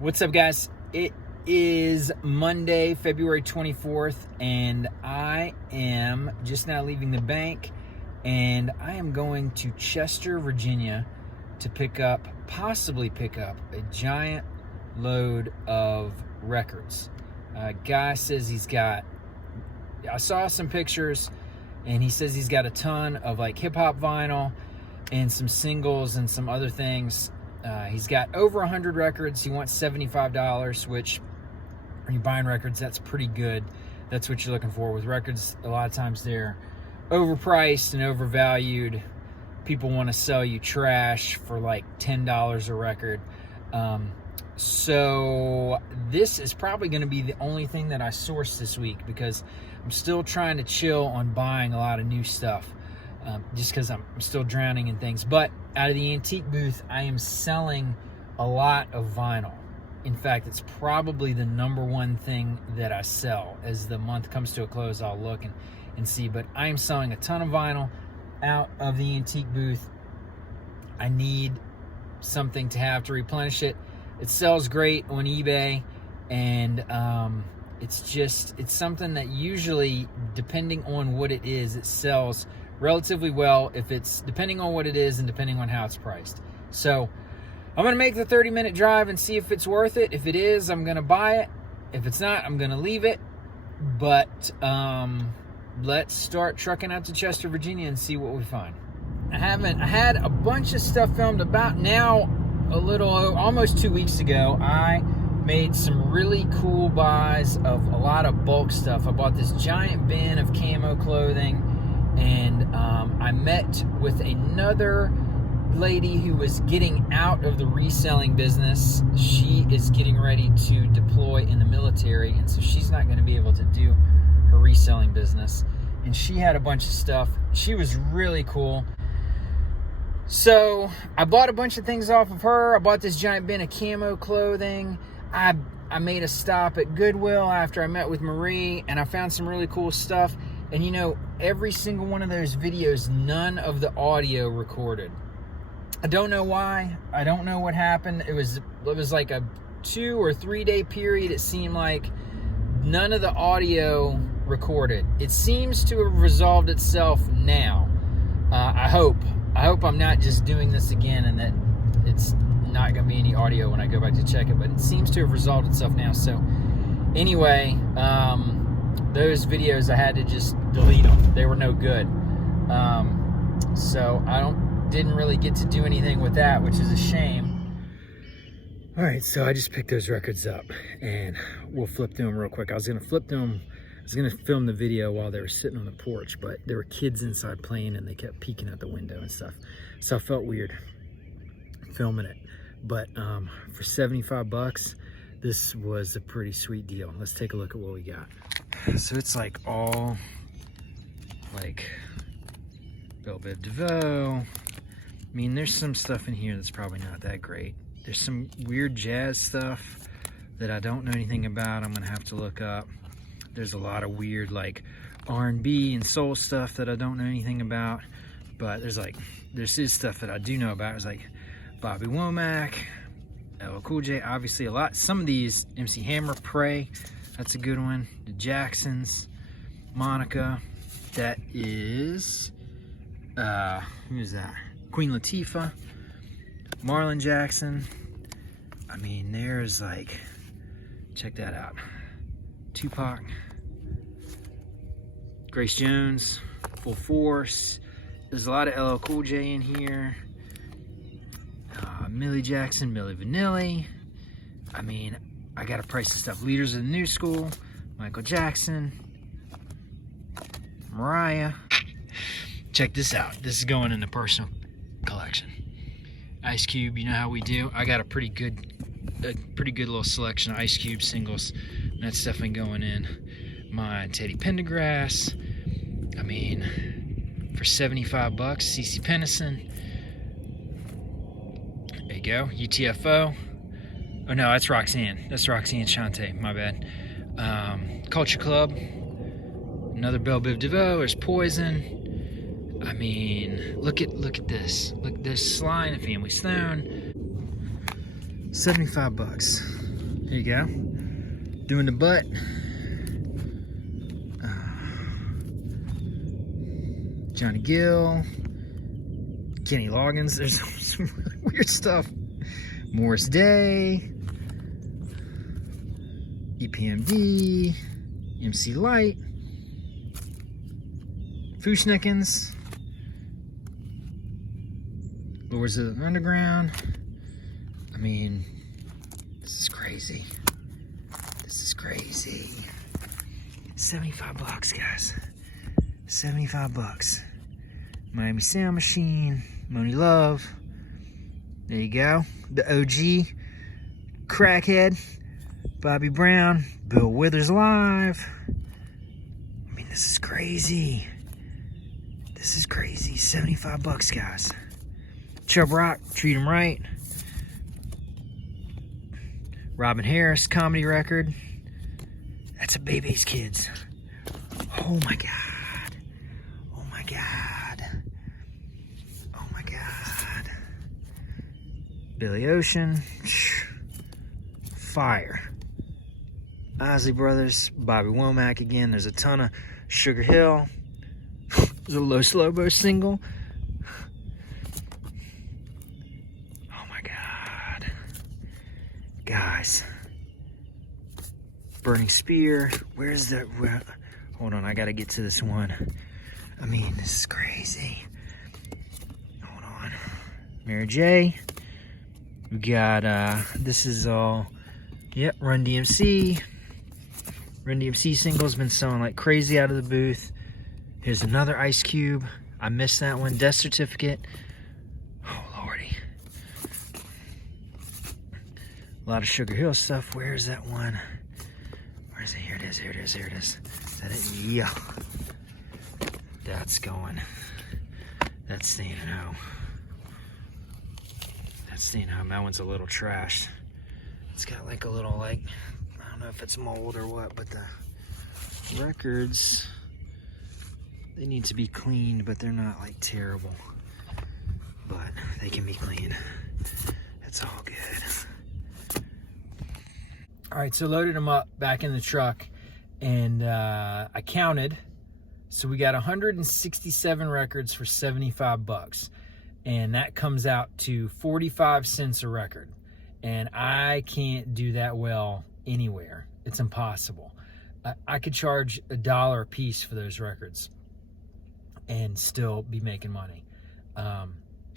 What's up, guys? It is Monday, February 24th, and I am just now leaving the bank, and I am going to Chester, Virginia to possibly pick up a giant load of records. Guy says I saw some pictures, and he says he's got a ton of like hip-hop vinyl and some singles and some other things. He's got over 100 records. He wants $75, which when you're buying records, that's pretty good. That's what you're looking for with records. A lot of times they're overpriced and overvalued. People want to sell you trash for like $10 a record. So this is probably going to be the only thing that I source this week, because I'm still trying to chill on buying a lot of new stuff. Just because I'm still drowning in things. But out of the antique booth, I am selling a lot of vinyl. In fact, it's probably the number one thing that I sell. As the month comes to a close, I'll look and see. But I am selling a ton of vinyl out of the antique booth. I need something to have to replenish it. It sells great on eBay, and it's something that usually, depending on what it is, it sells relatively well, if it's depending on what it is and depending on how it's priced. So I'm going to make the 30-minute drive and see if it's worth it. If it is, I'm going to buy it. If it's not, I'm going to leave it. But let's start trucking out to Chester, Virginia and see what we find. I had a bunch of stuff filmed. About now, almost 2 weeks ago, I made some really cool buys of a lot of bulk stuff. I bought this giant bin of camo clothing, and I met with another lady who was getting out of the reselling business. She is getting ready to deploy in the military, and so she's not going to be able to do her reselling business. And she had a bunch of stuff. She was really cool. So I bought a bunch of things off of her. I bought this giant bin of camo clothing. I made a stop at Goodwill after I met with Marie, and I found some really cool stuff. And you know, every single one of those videos, none of the audio recorded. I don't know why. I don't know what happened. It was like a 2 or 3 day period. It seemed like none of the audio recorded. It seems to have resolved itself now. I hope I'm not just doing this again and that it's not going to be any audio when I go back to check it. But it seems to have resolved itself now. So anyway, those videos I had to just delete them. They were no good. So I didn't really get to do anything with that, which is a shame. All right, so I just picked those records up, and we'll flip through them real quick. I was gonna film the video while they were sitting on the porch, but there were kids inside playing, and they kept peeking out the window and stuff. So I felt weird filming it. But for 75 bucks, this was a pretty sweet deal. Let's take a look at what we got. So it's like all like Belle Biv DeVoe. I mean, there's some stuff in here that's probably not that great. There's some weird jazz stuff that I don't know anything about. I'm gonna have to look up. There's a lot of weird like R&B and soul stuff that I don't know anything about. But there's his stuff that I do know about. It's like Bobby Womack, LL Cool J, obviously a lot. Some of these, MC Hammer, Pray, that's a good one. The Jacksons, Monica, that is, who is that? Queen Latifah, Marlon Jackson. I mean, there's like, check that out. Tupac, Grace Jones, Full Force. There's a lot of LL Cool J in here. Millie Jackson, Milli Vanilli. I mean, I gotta price the stuff. Leaders of the New School, Michael Jackson, Mariah. Check this out. This is going in the personal collection. Ice Cube, you know how we do. I got a pretty good little selection of Ice Cube singles. And that's definitely going in my Teddy Pendergrass. I mean, for 75 bucks, CeCe Peniston. There you go, UTFO. Oh no, that's Roxanne. That's Roxanne Shante, my bad. Culture Club. Another Belle Biv DeVoe. There's Poison. I mean, look at this. Look, there's Sly and the Family Stone. 75 bucks. There you go. Doing the butt. Johnny Gill. Kenny Loggins. There's some really weird stuff. Morris Day. EPMD. MC Light. Fushnikins. Lords of the Underground. I mean, this is crazy. This is crazy. 75 bucks, guys. 75 bucks. Miami Sound Machine. Moni Love. There you go. The OG. Crackhead. Bobby Brown. Bill Withers Live. I mean, this is crazy. This is crazy. 75 bucks, guys. Chub Rock, Treat 'Em Right. Robin Harris, comedy record. That's a Baby's Kids. Oh my God. Oh my God. Oh my God. Billy Ocean. Fire. Isley Brothers, Bobby Womack again. There's a ton of Sugar Hill. There's a Los Lobos single. Oh my God. Guys. Burning Spear. Where's the... hold on, I gotta get to this one. I mean, this is crazy. Hold on. Mary J. We got, this is all... Yep, Run DMC. Run DMC single's been selling like crazy out of the booth. Here's another Ice Cube. I missed that one. Death Certificate. Oh, Lordy. A lot of Sugar Hill stuff. Where's that one? Where is it? Here it is. Here it is. Here it is. Is that it? Yeah. That's going. That's staying home. That's staying home. That one's a little trashed. It's got like a little, like, I don't know if it's mold or what, but the records, they need to be cleaned, but they're not like terrible. But they can be cleaned. It's all good. All right, so loaded them up back in the truck, and I counted. So we got 167 records for 75 bucks, and that comes out to 45 cents a record. And I can't do that well anywhere. It's impossible. I could charge $1 a piece for those records and still be making money. A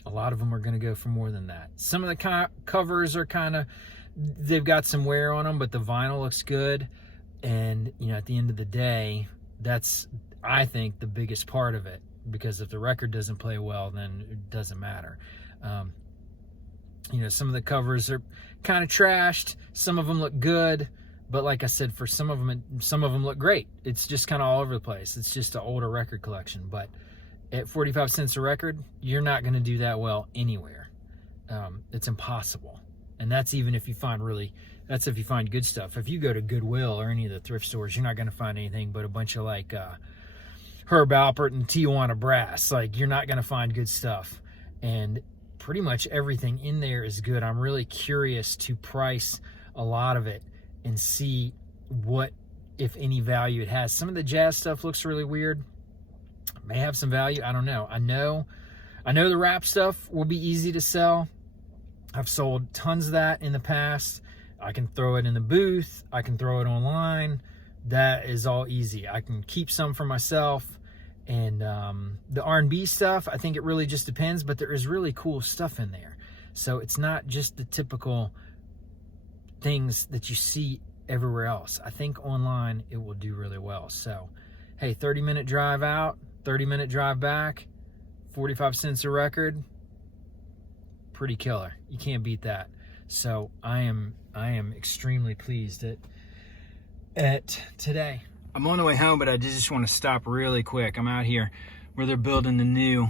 lot of them are going to go for more than that. Some of the covers are kind of, they've got some wear on them, but the vinyl looks good. And, you know, at the end of the day, that's, I think, the biggest part of it. Because if the record doesn't play well, then it doesn't matter. You know, some of the covers are kind of trashed. Some of them look good, but like I said, for some of them look great. It's just kind of all over the place. It's just an older record collection. But at 45 cents a record, you're not going to do that well anywhere. It's impossible. And that's even if you find that's if you find good stuff. If you go to Goodwill or any of the thrift stores, you're not going to find anything but a bunch of like Herb Alpert and Tijuana Brass. Like, you're not going to find good stuff. And pretty much everything in there is good. I'm really curious to price a lot of it and see what, if any, value it has. Some of the jazz stuff looks really weird. May have some value. I don't know. I know the rap stuff will be easy to sell. I've sold tons of that in the past. I can throw it in the booth. I can throw it online. That is all easy. I can keep some for myself. And the R&B stuff, I think it really just depends, but there is really cool stuff in there. So it's not just the typical things that you see everywhere else. I think online it will do really well. So, hey, 30-minute drive out, 30-minute drive back, 45 cents a record, pretty killer. You can't beat that. So I am extremely pleased at today. I'm on the way home, but I just want to stop really quick. I'm out here where they're building the new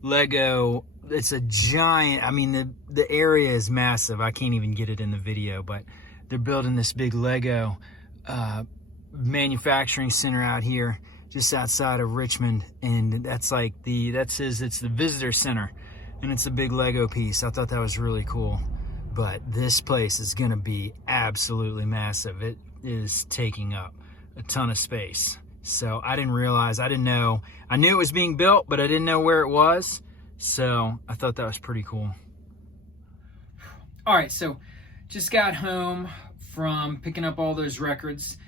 Lego. It's a giant, I mean, the area is massive. I can't even get it in the video, but they're building this big Lego manufacturing center out here just outside of Richmond. And that's like it's the visitor center, and it's a big Lego piece. I thought that was really cool. but this place is going to be absolutely massive. It is taking up a ton of space. So I didn't realize, I didn't know. I knew it was being built, but I didn't know where it was. So I thought that was pretty cool. All right, so just got home from picking up all those records.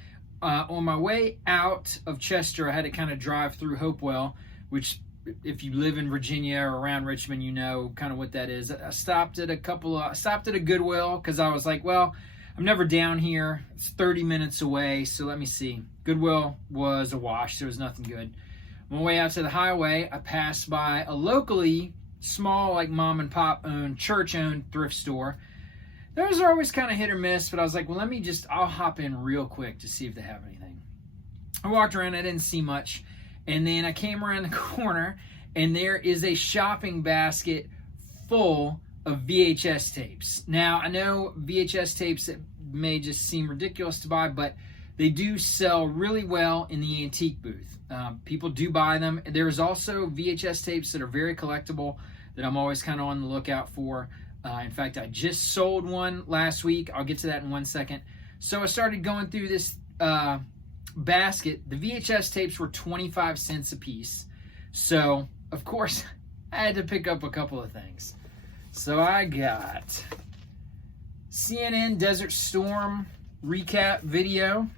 On my way out of Chester, I had to kind of drive through Hopewell, which if you live in Virginia or around Richmond, you know kind of what that is. I stopped at a Goodwill because I was like, well, I'm never down here. It's 30 minutes away, so let me see. Goodwill was a wash. There was nothing good. On my way out to the highway, I passed by a locally small, like mom and pop owned, church owned thrift store. Those are always kind of hit or miss, but I was like, well, I'll hop in real quick to see if they have anything. I walked around, I didn't see much. And then I came around the corner, and there is a shopping basket full of VHS tapes. Now, I know VHS tapes that may just seem ridiculous to buy, but they do sell really well in the antique booth. People do buy them. There's also VHS tapes that are very collectible that I'm always kind of on the lookout for. In fact, I just sold one last week. I'll get to that in 1 second. So I started going through this basket. The VHS tapes were 25 cents a piece. So, of course, I had to pick up a couple of things. So I got CNN Desert Storm recap video,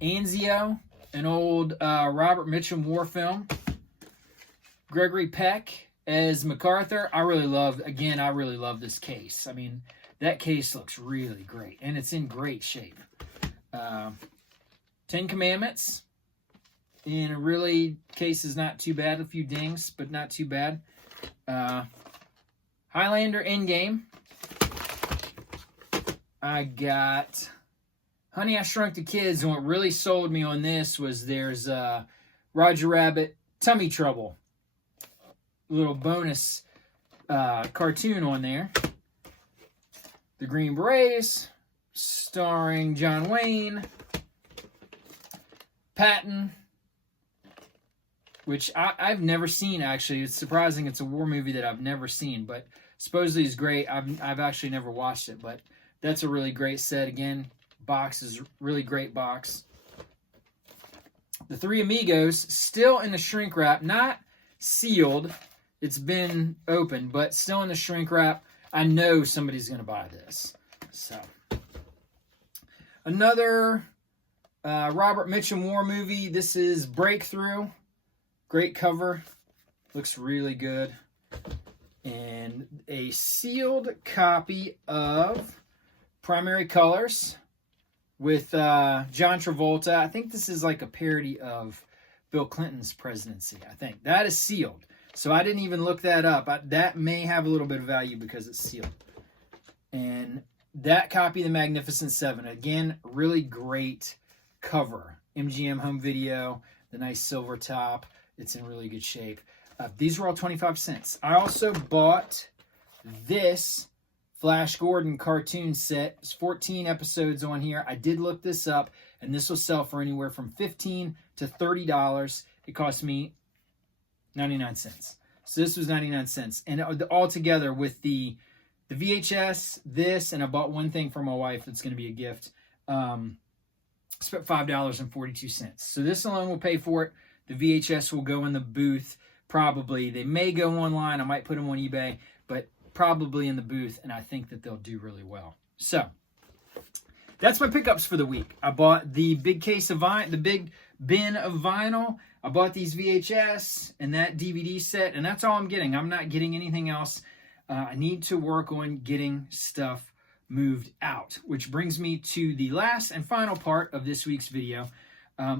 Anzio, an old Robert Mitchum war film, Gregory Peck as MacArthur. I really love this case. I mean, that case looks really great, and it's in great shape. 10 Commandments, in a really case is not too bad. A few dings, but not too bad. Highlander Endgame. I got Honey, I Shrunk the Kids, and what really sold me on this was there's Roger Rabbit Tummy Trouble. Little bonus cartoon on there. The Green Berets, starring John Wayne. Patton, which I've never seen, actually. It's surprising it's a war movie that I've never seen, but supposedly it's great. I've actually never watched it, but that's a really great set. Again, box is really great box. The Three Amigos, still in the shrink wrap, not sealed. It's been opened, but still in the shrink wrap. I know somebody's going to buy this. So, another Robert Mitchum war movie. This is Breakthrough. Great cover. Looks really good. And a sealed copy of Primary Colors with John Travolta. I think this is like a parody of Bill Clinton's presidency, I think. That is sealed. So I didn't even look that up. That may have a little bit of value because it's sealed. And that copy of The Magnificent Seven. Again, really great cover. MGM home video, the nice silver top. It's in really good shape. These were all 25 cents. I also bought this Flash Gordon cartoon set. There's 14 episodes on here. I did look this up, and this will sell for anywhere from $15 to $30. It cost me 99 cents. So this was 99 cents. And all together with the VHS, this, and I bought one thing for my wife that's going to be a gift. Spent $5.42. So this alone will pay for it. The VHS will go in the booth probably. They may go online. I might put them on eBay, but probably in the booth, and I think that they'll do really well. So that's my pickups for the week. I bought the big case of the big bin of vinyl. I bought these VHS and that DVD set, and that's all I'm getting. I'm not getting anything else. I need to work on getting stuff moved out, which brings me to the last and final part of this week's video.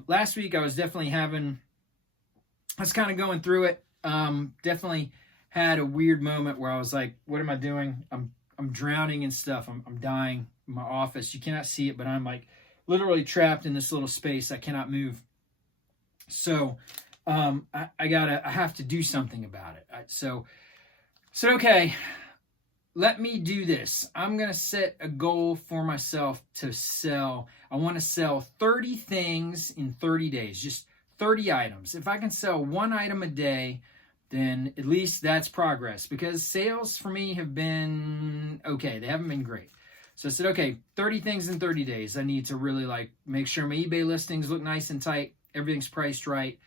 Last week I was definitely I was kind of going through it. Definitely had a weird moment where I was like, what am I doing? I'm drowning in stuff. I'm dying in my office. You cannot see it, but I'm like literally trapped in this little space. I cannot move. So I have to do something about it. So okay, let me do this. I'm going to set a goal for myself to sell. I want to sell 30 things in 30 days, just 30 items. If I can sell one item a day, then at least that's progress, because sales for me have been okay. They haven't been great. So I said, okay, 30 things in 30 days. I need to really make sure my eBay listings look nice and tight. Everything's priced right.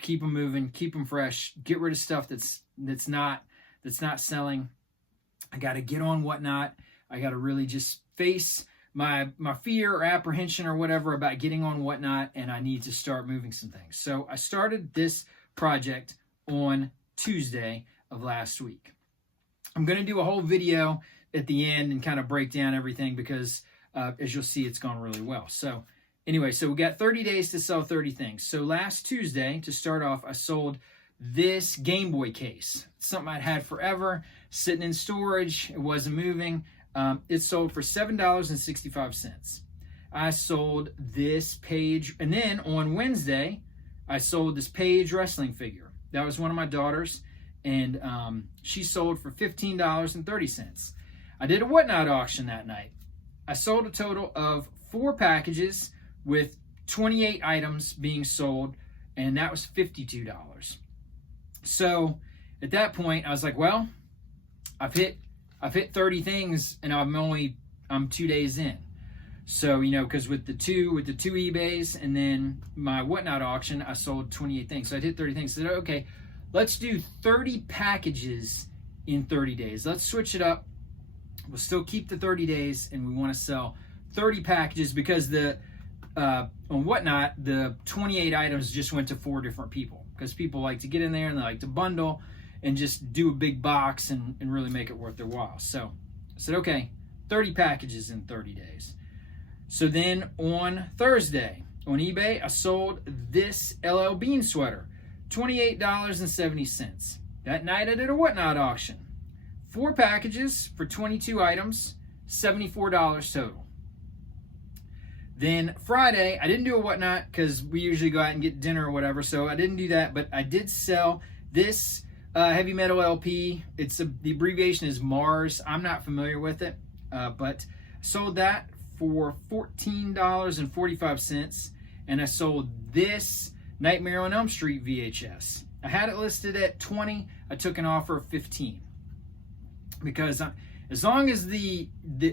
Keep them moving, keep them fresh, get rid of stuff that's not selling. I got to get on Whatnot. I got to really just face my fear or apprehension or whatever about getting on Whatnot, and I need to start moving some things. So I started this project on Tuesday of last week. I'm going to do a whole video at the end and kind of break down everything, because as you'll see, it's gone really well. So anyway, so we got 30 days to sell 30 things. So last Tuesday, to start off, I sold this Game Boy case. Something I'd had forever, sitting in storage. It wasn't moving. It sold for $7.65. I sold this Page, and then on Wednesday, I sold this Page wrestling figure. That was one of my daughters, and she sold for $15.30. I did a Whatnot auction that night. I sold a total of 4 packages with 28 items being sold, and that was $52. So at that point, I was like, well, I've hit 30 things, and I'm 2 days in. So, because with the two eBays and then my Whatnot auction, I sold 28 things. So I did 30 things. So I said, okay, let's do 30 packages in 30 days. Let's switch it up. We'll still keep the 30 days, and we want to sell 30 packages, because on Whatnot, the 28 items just went to 4 different people, because people like to get in there and they like to bundle and just do a big box and really make it worth their while. So I said, okay, 30 packages in 30 days. So then on Thursday on eBay, I sold this LL Bean sweater, $28.70. That night I did a Whatnot auction. 4 packages for 22 items, $74 total. Then Friday, I didn't do a Whatnot because we usually go out and get dinner or whatever, so I didn't do that, but I did sell this heavy metal LP. The abbreviation is Mars. I'm not familiar with it, but I sold that for $14.45, and I sold this Nightmare on Elm Street VHS. I had it listed at $20. I took an offer of $15, because as long as the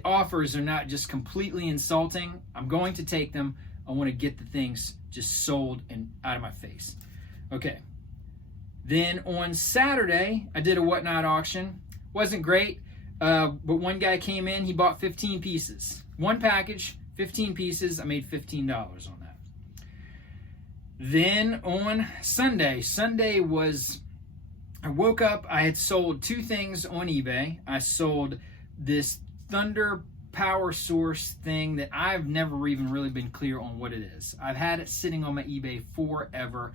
offers are not just completely insulting, I'm going to take them. I want to get the things just sold and out of my face. Okay. Then on Saturday, I did a Whatnot auction. Wasn't great, but one guy came in. He bought 15 pieces. 1 package, 15 pieces. I made $15 on that. Then on Sunday I woke up, I had sold 2 things on eBay. I sold this Thunder power source thing that I've never even really been clear on what it is. I've had it sitting on my eBay forever.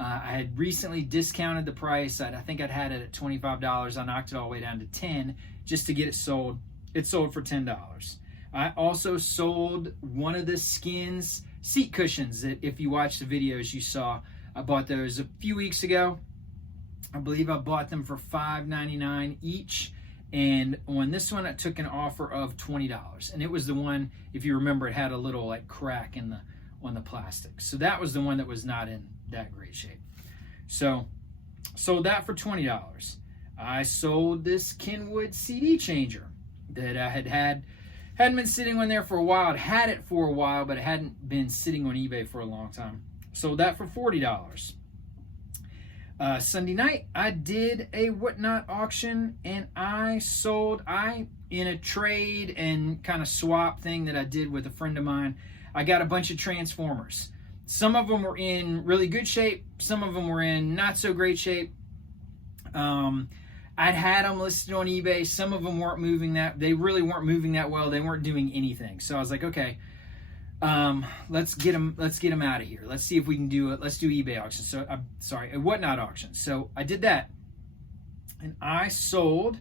I had recently discounted the price. I think I'd had it at $25. I knocked it all the way down to $10 just to get it sold. It sold for $10. I also sold one of the Skins seat cushions that, if you watched the videos, you saw. I bought those a few weeks ago. I believe I bought them for $5.99 each. And on this one, I took an offer of $20. And it was the one, if you remember, it had a little crack on the plastic. So that was the one that was not in that great shape. So sold that for $20. I sold this Kenwood CD changer that I hadn't been sitting on there for a while. I'd had it for a while, but it hadn't been sitting on eBay for a long time. Sold that for $40. Sunday night, I did a Whatnot auction, and in a trade and kind of swap thing that I did with a friend of mine, I got a bunch of Transformers. Some of them were in really good shape. Some of them were in not so great shape. I'd had them listed on eBay. Some of them weren't moving they really weren't moving that well. They weren't doing anything. So I was like, okay, let's get them out of here. Let's see if we can do it. Let's do eBay auction. So a Whatnot auction. So I did that, and I sold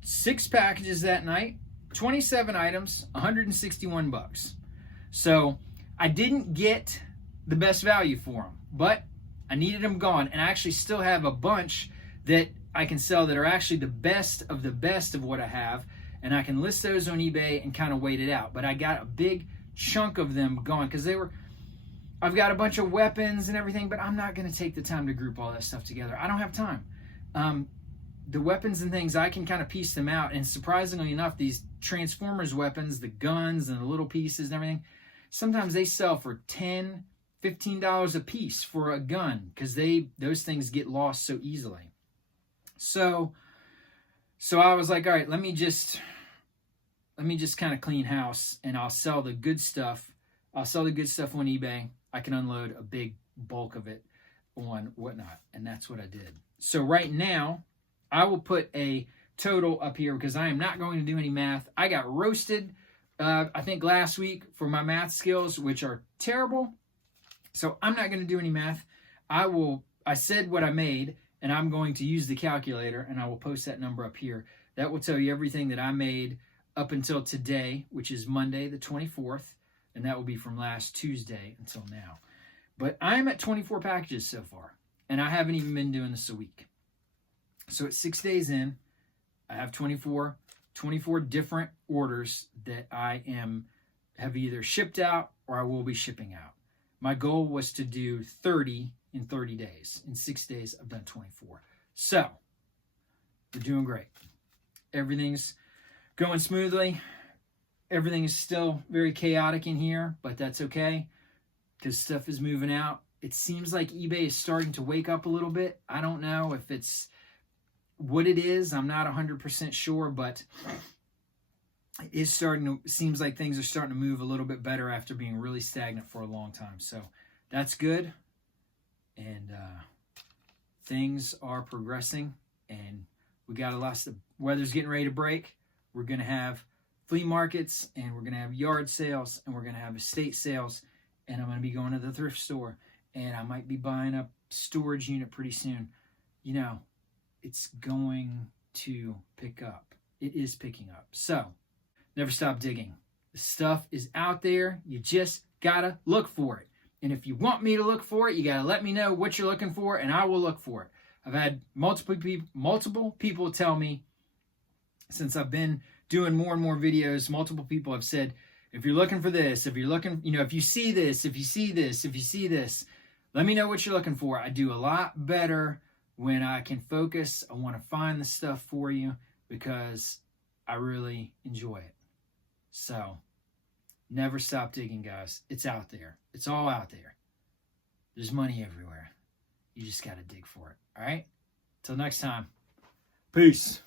6 packages that night, 27 items, $161. So I didn't get the best value for them, but I needed them gone, and I actually still have a bunch that I can sell that are actually the best of what I have, and I can list those on eBay and kind of wait it out. But I got a big chunk of them gone because I've got a bunch of weapons and everything, but I'm not going to take the time to group all that stuff together. I don't have time. The weapons and things, I can kind of piece them out. And surprisingly enough, these Transformers weapons, the guns and the little pieces and everything, sometimes they sell for $10, $15 a piece for a gun because those things get lost so easily. So I was like, all right, let me just kind of clean house, and I'll sell the good stuff. I'll sell the good stuff on eBay. I can unload a big bulk of it on whatnot, and that's what I did. So right now, I will put a total up here because I am not going to do any math. I got roasted, I think last week for my math skills, which are terrible. So I'm not going to do any math. I said what I made, and I'm going to use the calculator, and I will post that number up here. That will tell you everything that I made up until today, which is Monday the 24th, and that will be from last Tuesday until now. But I'm at 24 packages so far, and I haven't even been doing this a week. So it's 6 days in. I have 24 different orders that I have either shipped out or I will be shipping out. My goal was to do 30 in 30 days. In 6 days, I've done 24. So we're doing great. Everything's going smoothly. Everything is still very chaotic in here, but that's okay because stuff is moving out. It seems like eBay is starting to wake up a little bit. I don't know if it's what it is. I'm not 100% sure, but it is seems like things are starting to move a little bit better after being really stagnant for a long time. So that's good. And things are progressing, and we got a lot of weather's getting ready to break. We're going to have flea markets, and we're going to have yard sales, and we're going to have estate sales, and I'm going to be going to the thrift store, and I might be buying a storage unit pretty soon. You know, it's going to pick up. It is picking up. So never stop digging. The stuff is out there. You just got to look for it. And if you want me to look for it, you got to let me know what you're looking for, and I will look for it. I've had multiple people tell me, since I've been doing more and more videos, multiple people have said, if you're looking for this, if you're looking, if you see this, if you see this, if you see this, let me know what you're looking for. I do a lot better when I can focus. I want to find the stuff for you because I really enjoy it. So never stop digging, guys. It's out there. It's all out there. There's money everywhere. You just got to dig for it. All right? Till next time. Peace.